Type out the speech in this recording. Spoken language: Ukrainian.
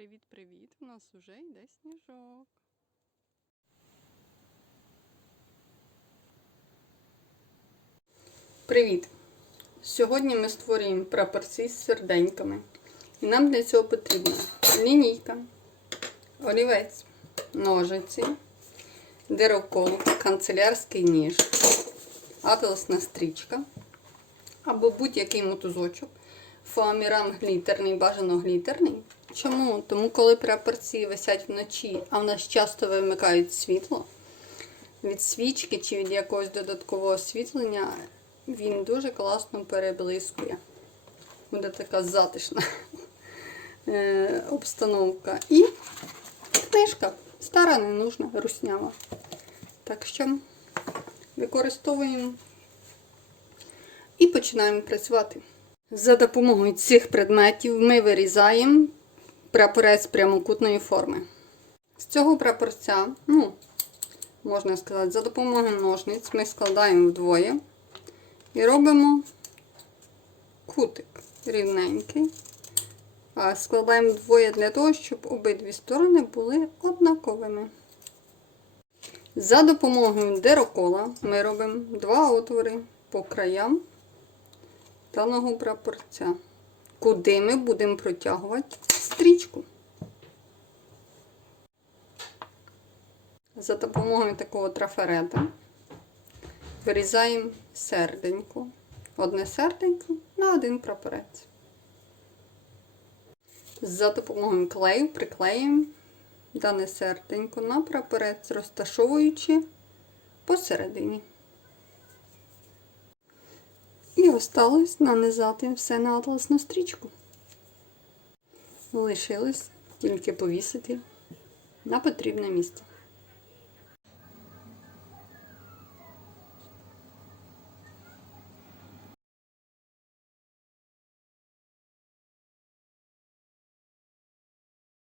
Привіт-привіт! У нас уже йде сніжок. Привіт! Сьогодні ми створюємо прапорці з серденьками. І нам для цього потрібна лінійка, олівець, ножиці, дирокол, канцелярський ніж, атласна стрічка або будь-який мотузочок. Фоаміран глітерний, бажано глітерний. Чому? Тому коли прапорці висять вночі, а в нас часто вимикають світло, від свічки чи від якогось додаткового освітлення, він дуже класно переблискує. Буде така затишна е, обстановка. І книжка. Стара, не нужна, руснява. Так що використовуємо і починаємо працювати. За допомогою цих предметів ми вирізаємо прапорець прямокутної форми. З цього прапорця, ну, можна сказати, за допомогою ножниць ми складаємо вдвоє і робимо кутик рівненький. А складаємо вдвоє для того, щоб обидві сторони були однаковими. За допомогою дирокола ми робимо два отвори по краям даного прапорця, куди ми будемо протягувати стрічку. За допомогою такого трафарета вирізаємо серденько. Одне серденько на один прапорець. За допомогою клею приклеїмо дане серденько на прапорець, розташовуючи посередині. І осталось нанизати все на атласну стрічку. Лишилось тільки повісити на потрібне місце.